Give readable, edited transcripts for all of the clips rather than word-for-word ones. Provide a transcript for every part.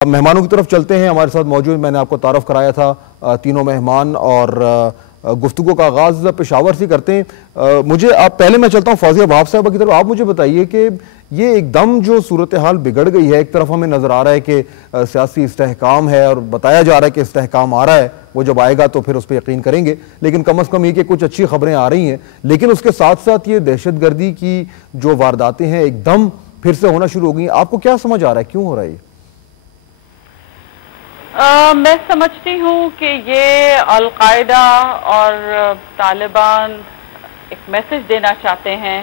अब मेहमानों की तरफ चलते हैं। हमारे साथ मौजूद, मैंने आपको तारफ़ कराया था तीनों मेहमान, और गुफ्तगू का आगाज़ पेशावर से करते हैं। मुझे आप पहले मैं चलता हूँ फौजिया वहाब साहब की तरफ। आप मुझे बताइए कि ये एकदम जो सूरत हाल बिगड़ गई है, एक तरफ हमें नज़र आ रहा है कि सियासी इस्तेहकाम है और बताया जा रहा है कि इस्तेहकाम आ रहा है, वो जब आएगा तो फिर उस पर यकीन करेंगे, लेकिन कम अज़ कम ये कि कुछ अच्छी खबरें आ रही हैं। लेकिन उसके साथ साथ ये दहशत गर्दी की जो वारदातें हैं एकदम फिर से होना शुरू हो गई। आपको क्या समझ आ रहा है, क्यों हो रहा है? मैं समझती हूँ कि ये अल-कायदा और तालिबान एक मैसेज देना चाहते हैं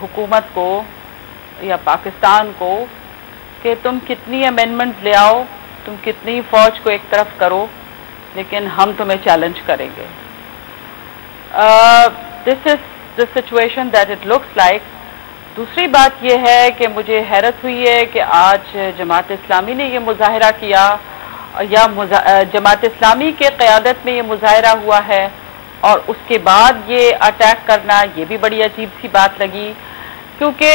हुकूमत को या पाकिस्तान को कि तुम कितनी अमेंडमेंट ले आओ, तुम कितनी फौज को एक तरफ करो, लेकिन हम तुम्हें चैलेंज करेंगे। This is the situation that it looks like. दूसरी बात यह है कि मुझे हैरत हुई है कि आज जमात इस्लामी ने ये मुजाहिरा किया, या जमात इस्लामी के क़यादत में ये मुजाहिरा हुआ है और उसके बाद ये अटैक करना, ये भी बड़ी अजीब सी बात लगी, क्योंकि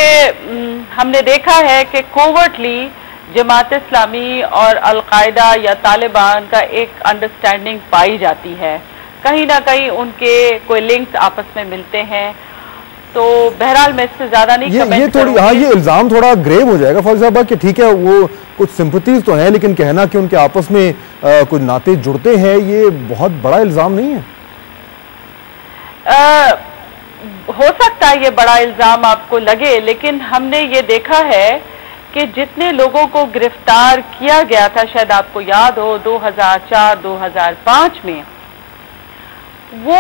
हमने देखा है कि कोवर्टली जमात इस्लामी और अल-कायदा या तालिबान का एक अंडरस्टैंडिंग पाई जाती है, कहीं ना कहीं उनके कोई लिंक्स आपस में मिलते हैं। तो बहरहाल मैं इससे ज्यादा नहीं ये थोड़ी, हाँ, ये इल्जाम थोड़ा ग्रेव हो जाएगा फौज साहब कि ठीक है वो कुछ सिंपथीज तो हैं, लेकिन कहना कि उनके आपस में कुछ नाते जुड़ते हैं, ये बहुत बड़ा इल्जाम नहीं है? हो सकता है ये बड़ा इल्जाम आपको लगे, लेकिन हमने ये देखा है कि जितने लोगों को गिरफ्तार किया गया था, शायद आपको याद हो 2004-2005 में, वो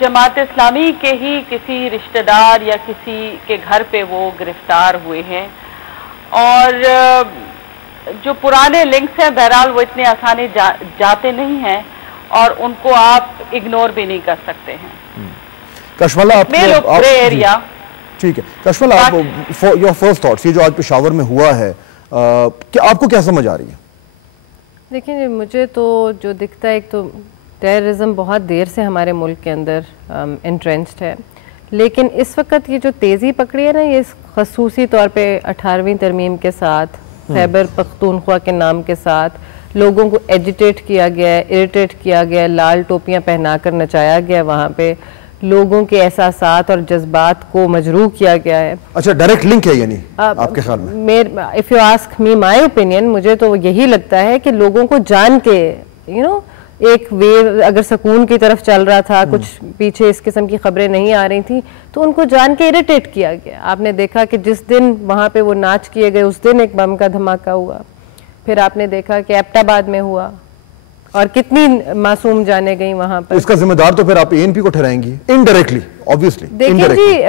जमात इस्लामी के ही किसी रिश्तेदार या किसी के घर पे वो गिरफ्तार हुए हैं। और जो पुराने लिंक्स हैं, बहरहाल वो इतने आसानी जाते नहीं हैं और उनको आप इग्नोर भी नहीं कर सकते हैं। कशमला, आप एरिया, ठीक है कशमला, आप योर फर्स्ट थॉट्स, ये जो आज पेशावर में हुआ है, क्या आपको क्या समझ आ रही है? देखिए, मुझे तो जो दिखता है, एक तो टेररिज्म बहुत देर से हमारे मुल्क के अंदर एंट्रेंच्ड है, लेकिन इस वक्त ये जो तेज़ी पकड़ी है ना, ये खसूसी तौर पे 18वीं तरमीम के साथ, खैबर पख्तूनख्वा के नाम के साथ लोगों को एजिटेट किया गया है, इरिटेट किया गया है, लाल टोपियां पहनाकर नचाया गया, वहाँ पे लोगों के एहसासात और जज्बात को मजरूह किया गया है। अच्छा, डायरेक्ट लिंक है यानी आपके ख्याल में? If you ask me my opinion, मुझे तो यही लगता है कि लोगों को जान के, एक वेव अगर सुकून की तरफ चल रहा था, कुछ पीछे इस किस्म की खबरें नहीं आ रही थी, तो उनको जान के इरिटेट किया गया। आपने देखा कि जिस दिन वहाँ पे वो नाच किए गए, उस दिन एक बम का धमाका हुआ। फिर आपने देखा कि एबटाबाद में हुआ और कितनी मासूम जाने गई वहाँ पर। इसका जिम्मेदार तो फिर आप एएनपी को ठहराएंगी इनडायरेक्टली, ऑब्वियसली। देखिए जी,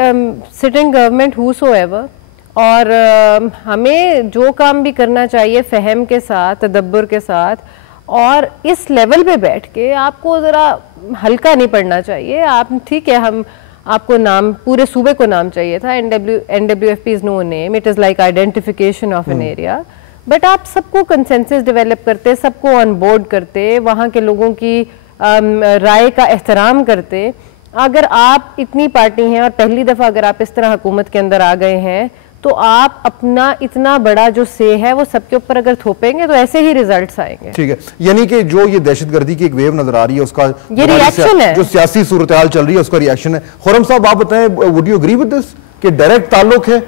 सिटिंग गवर्नमेंट हूसोएवर, और हमें जो काम भी करना चाहिए फहम के साथ, तदब्बर के साथ, और इस लेवल पे बैठ के आपको ज़रा हल्का नहीं पड़ना चाहिए। आप ठीक है, हम आपको नाम, पूरे सूबे को नाम चाहिए था, NWFP is no name, it is like identification of an area, but आप सबको कंसेंसस डेवलप करते, सबको ऑन बोर्ड करते, वहाँ के लोगों की राय का एहतराम करते। अगर आप इतनी पार्टी हैं और पहली दफ़ा अगर आप इस तरह हुकूमत के अंदर आ गए हैं, तो आप अपना इतना बड़ा जो से है वो सबके ऊपर अगर थोपेंगे तो ऐसे ही रिजल्ट्स आएंगे। ठीक है, यानी कि जो ये दहशतगर्दी की एक वेव नजर आ रही है, उसका ये रिएक्शन है, जो सियासी सूरत हाल चल रही है उसका रिएक्शन है। खुर्रम साहब, आप बताएं, would you agree with this कि डायरेक्ट ताल्लुक है?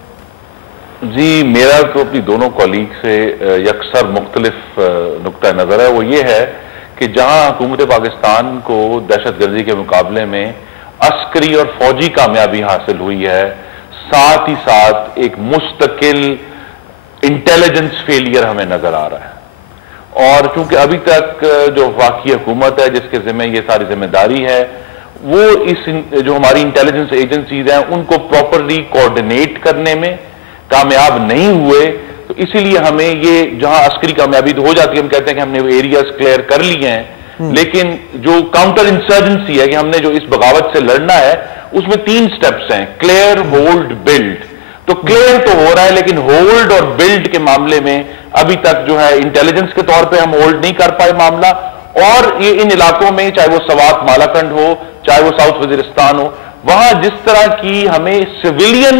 जी, मेरा तो अपनी दोनों कॉलीग से यकसर मुख्तलिफ नुक्ता नजर है। वो ये है कि जहां हुकूमत पाकिस्तान को दहशतगर्दी के मुकाबले में अस्करी और फौजी कामयाबी हासिल हुई है, साथ ही साथ एक मुस्तकिल इंटेलिजेंस फेलियर हमें नजर आ रहा है। और चूंकि अभी तक जो वफाकी हुकूमत है जिसके जिम्मे ये सारी जिम्मेदारी है, वो इस जो हमारी इंटेलिजेंस एजेंसीज हैं उनको प्रॉपरली कोऑर्डिनेट करने में कामयाब नहीं हुए, तो इसीलिए हमें ये, जहां अस्करी कामयाबी तो हो जाती है, हम कहते हैं कि हमने एरियाज क्लियर कर लिए हैं, लेकिन जो काउंटर इंसर्जेंसी है कि हमने जो इस बगावत से लड़ना है, उसमें 3 स्टेप्स हैं: क्लियर, होल्ड, बिल्ड। तो क्लियर तो हो रहा है, लेकिन होल्ड और बिल्ड के मामले में अभी तक जो है इंटेलिजेंस के तौर पे हम होल्ड नहीं कर पाए मामला। और ये इन इलाकों में, चाहे वो सवात मालाकंड हो, चाहे वो साउथ वजीरिस्तान हो, वहां जिस तरह की हमें सिविलियन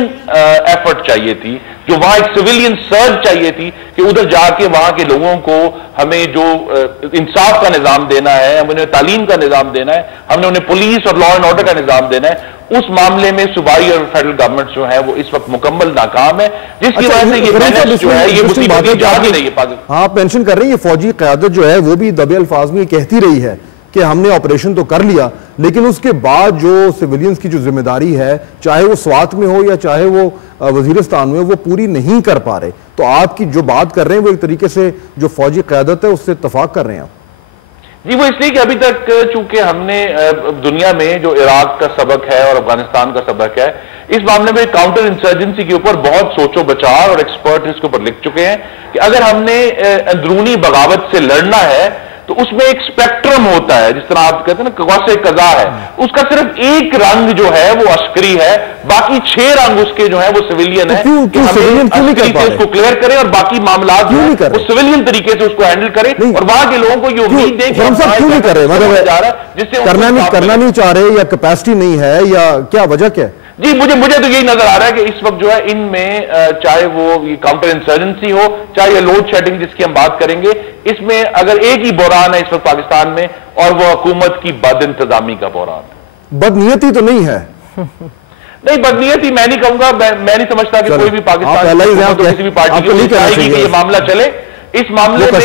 एफर्ट चाहिए थी, जो वहां एक सिविलियन सर्च चाहिए थी कि उधर जाके वहां के लोगों को हमें जो इंसाफ का निजाम देना है, हमें उन्हें तालीम का निजाम देना है, हमने उन्हें पुलिस और लॉ एंड ऑर्डर का निजाम देना है, उस मामले में सूबाई और फेडरल गवर्नमेंट जो है वो इस वक्त मुकम्मल नाकाम है, जिसकी वजह से ये मैनेज जो है ये मुसीबत जा ही नहीं है पाकिस्तान। हाँ, आप मेंशन कर रहे हैं ये फौजी क़यादत जो है वो भी दबे अल्फाज में कहती रही है कि हमने ऑपरेशन तो कर लिया, लेकिन उसके बाद जो सिविलियंस की जो जिम्मेदारी है, चाहे वो स्वात में हो या चाहे वो वजीरिस्तान में, वो पूरी नहीं कर पा रहे। तो आपकी जो बात कर रहे हैं वो एक तरीके से जो फौजी क़यादत है उससे इत्तफाक कर रहे हैं आप? जी, वो इसलिए कि अभी तक चूंकि हमने दुनिया में जो इराक का सबक है और अफगानिस्तान का सबक है, इस मामले में काउंटर इंसर्जेंसी के ऊपर बहुत सोचो बचाव और एक्सपर्ट इसके ऊपर लिख चुके हैं कि अगर हमने अंदरूनी बगावत से लड़ना है तो उसमें एक स्पेक्ट्रम होता है, जिस तरह आप कहते हैं ना कौसे कजा है, उसका सिर्फ एक रंग जो है वो अस्करी है, बाकी 6 रंग उसके जो है वो सिविलियन है। उसको क्लियर करें और बाकी मामला वो सिविलियन तरीके से उसको हैंडल करें और वहां के लोगों को ये उम्मीद दें कि क्यों नहीं कर रहे, मतलब जिससे करना नहीं चाह रहे या कैपेसिटी नहीं है या क्या वजह क्या है? जी, मुझे तो यही नजर आ रहा है कि इस वक्त जो है इनमें चाहे वो काउंटर इंसर्जेंसी हो, चाहे ये लोड शेडिंग जिसकी हम बात करेंगे, इसमें अगर एक ही बहरान है इस वक्त पाकिस्तान में और वो हुकूमत की बद इंतजामी का बहरान है। बदनीयती तो नहीं है? नहीं, बदनीयती मैं नहीं कहूंगा, मैं नहीं समझता कि कोई भी पाकिस्तान तो किसी भी पार्टी की चाहेगी कि ये मामला चले। इस मामले में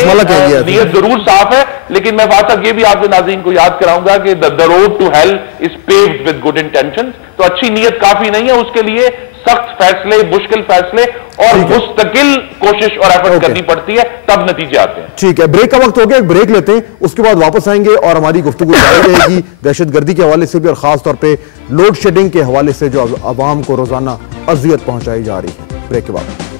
नीयत जरूर साफ है, लेकिन मैं बात तक ये भी आपके नाज़रीन को याद कराऊंगा कि the road to hell is paved with good intentions. तो अच्छी नीयत काफी नहीं है, उसके लिए सख्त फैसले, मुश्किल फैसले और मुस्तकिल कोशिश और एफर्ट करनी पड़ती है, तब नतीजे आते हैं। ठीक है, ब्रेक का वक्त हो गया, एक ब्रेक लेते हैं, उसके बाद वापस आएंगे और हमारी गुफ्तगू जारी रहेगी दहशतगर्दी के हवाले से भी और खासतौर पर लोड शेडिंग के हवाले से जो अवाम को रोजाना अजियत पहुंचाई जा रही है। ब्रेक के बाद